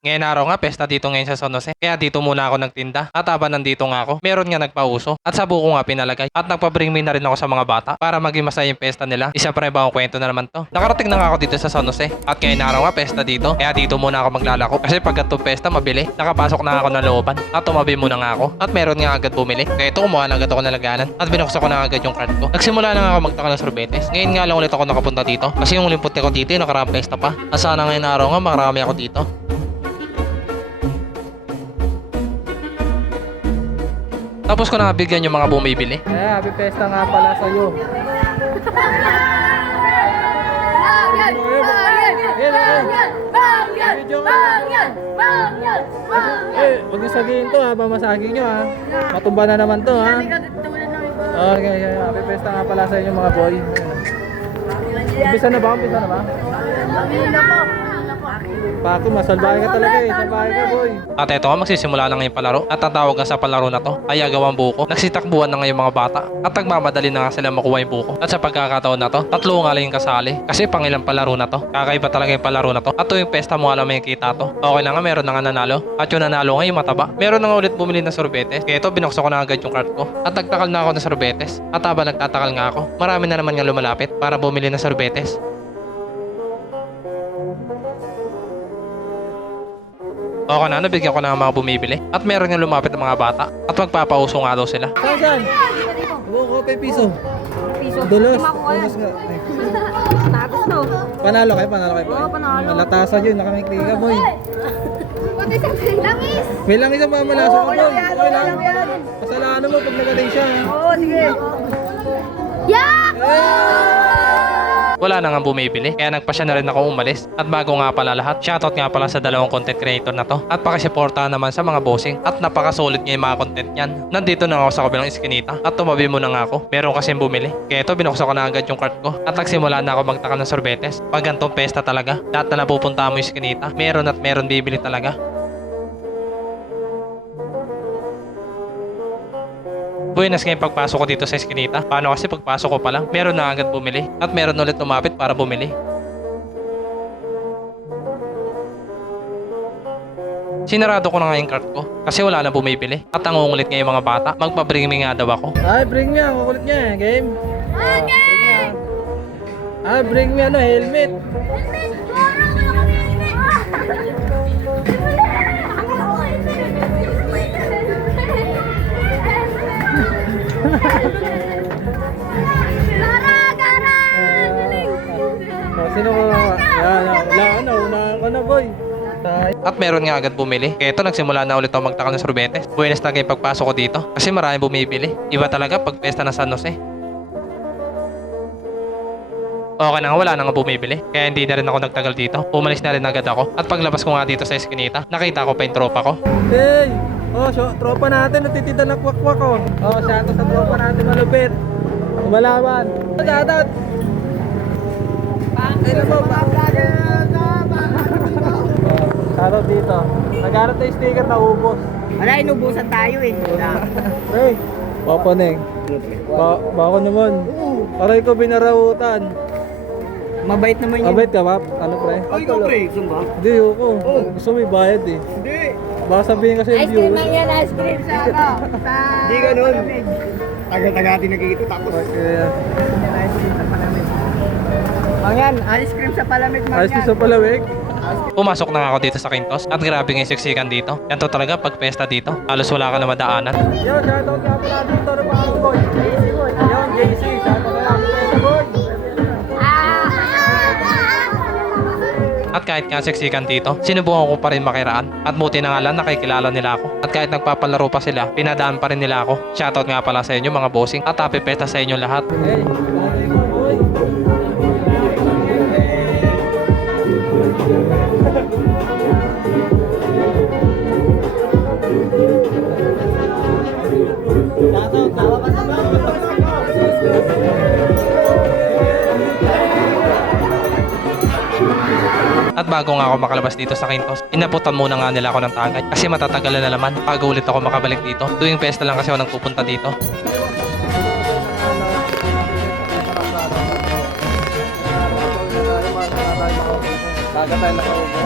Ngayon araw nga, pesta dito ngayon sa San Jose. Kaya dito muna ako nagtinda. At habang nandito nga ako, meron nga nagpauso. At sa buko nga pinalagay. At nagpa-bring me na rin ako sa mga bata para maging masaya yung pesta nila. Isa pa rin bagong kwento na naman to. Nakarating na nga ako dito sa San Jose. At ngayon araw nga, pesta dito. Kaya dito muna ako maglalako. Kasi pag ganitong pesta, mabili. Nakapasok na ako ng looban. At tumabi muna nga ako. At meron nga agad bumili. Kaya ito, kumuha na agad ako ng laganan. At binuksan ko na agad yung cart ko. Nagsimula na nga ako magtaka ng sorbetes. Ngayon nga lang ulit ako nakapunta dito. Kasi yung limpot ko dito, yung nakaraang pesta pa. At sana ngayon araw nga, makarami ako dito. Tapos ko na bigyan yung mga bumibili. Happy Pesta nga pala sa'yo. Huwag niyo sabihin to ha, pamasagin nyo ha. Matumba na naman to ha. Okay, happy Pesta nga pala sa inyo mga boy. Umpisa na ba? Pato, masalbahe ka talaga eh. Salbahe ka boy. At eto nga, magsisimula na ngayong palaro. At tatawag nga sa palaro na to ay agawang buko. Nagsitakbuhan na ngayong mga bata. At nagmamadali na nga sila makuha yung buko. At sa pagkakataon na to, tatlo nga lang yung kasali. Kasi pangilang palaro na to. Kakaiba talaga yung palaro na to. At to yung pesta mo alam may kita to. Okay na nga, meron na nga nanalo. At yung nanalo nga yung mataba. Meron na nga ulit bumili ng sorbetes. Kaya ito, binuksan ko na agad yung cart ko. At nagtakal na ako ng sorbetes. At habang nagtatakal nga ako, marami na naman nga lumalapit para bumili ng sorbetes. Okay na, nabigyan ko na ang mga bumibili. At meron nga lumapit ng mga bata. At magpapauso nga daw sila. Saan? Buko kay piso. Dulos. Dulos nga. Tapos no. Panalo kayo boy. Oo, panalo. Malatasan yun, nakamikli ka boy. Pati sa langis. May lang isang mamalasa ko boy. Okay lang. Kasalanan mo pag nagaling siya. Oo, sige. Yeah! Wala na nga bumibili, kaya nagpasya na rin ako umalis. At bago nga pala lahat, shoutout nga pala sa dalawang content creator na to. At pakisuportahan naman sa mga bossing. At napakasulit nga yung mga content niyan. Nandito na ako sa kabilang iskinita. At tumabi muna nga ako. Meron kasing bumili. Kaya ito, binuksan ko na agad yung cart ko. At nagsimula na ako magtaka ng sorbetes. Pag gantong pesta talaga, lahat na napupunta mo yung iskinita, meron at meron bibili talaga. Buenas nga yung pagpasok ko dito sa eskinita. Paano kasi pagpasok ko pa lang, meron na agad bumili. At meron ulit lumapit para bumili. Sinarado ko na nga yung cart ko kasi wala na bumibili. At ang ungulit nga yung mga bata, magpa-bring me nga daw ako. Ay, bring me ang kukulit niya eh. Game? Game! Ay, bring me ano, helmet. Sino ko? Yan, unahan ko na boy. At meron nga agad bumili. Kaya ito, nagsimula na ulit ako magtaka ng sorbetes. Buenas na kayo pagpasok ko dito kasi maraming bumibili. Iba talaga pag pesta ng San Jose. Okay na nga, wala na nga bumibili. Kaya hindi na rin ako nagtagal dito. Umalis na rin agad ako. At paglabas ko nga dito sa eskinita, nakita ko pa yung tropa ko. Hey! Tropa natin, natitinda ng kwak-kwak oh. Shoutout sa tropa natin malupit. Kumalaban. Shoutout! Shoutout dito. Naghanap tayo sticker na ubos. Wala, inubusan tayo eh. Hey! Papa Neng. Bako naman. Aray ko binarautan. Mabait naman yun. Mabait ka, Pap? Ano, pre? Ay, ikaw pre, gusto mo ba? Hindi, ako. Gusto mo ibayad eh. Hindi. Baka sabihin kasi yung Ice cream viewers. lang yan, ice cream sa ano. Sa... Hindi ganun. Tagal-tagal natin nakikita tapos. Okay. Mang yan, ice cream sa palamig mang Ayos yan. ko sa palawig. Pumasok na nga ako dito sa Quintos. At grabe nga yung siksikan dito. Yan to talaga pag pesta dito. Halos wala ka na madaanan. Yo, shoutout nga pala dito ng mga boy. JC boy. Yo, JC. Shoutout nga pala boy. At kahit nga siksikan dito, sinubukan ko pa rin makiraan. At buti na nga lang nakikilala nila ako. At kahit nagpapalaro pa sila, pinadaan pa rin nila ako. Shoutout nga pala sa inyo mga bossing. At happy pesta sa inyo lahat. Hey, okay ko boy. Shoutout, tawa ka sa At bago nga ako makalabas dito sa Quintos, inaputan muna nga nila ako ng tagay kasi matatagalan na naman bago ulit ako makabalik dito. Tuwing pesta lang kasi ako nagpupunta dito. Baga tayo nakaubo.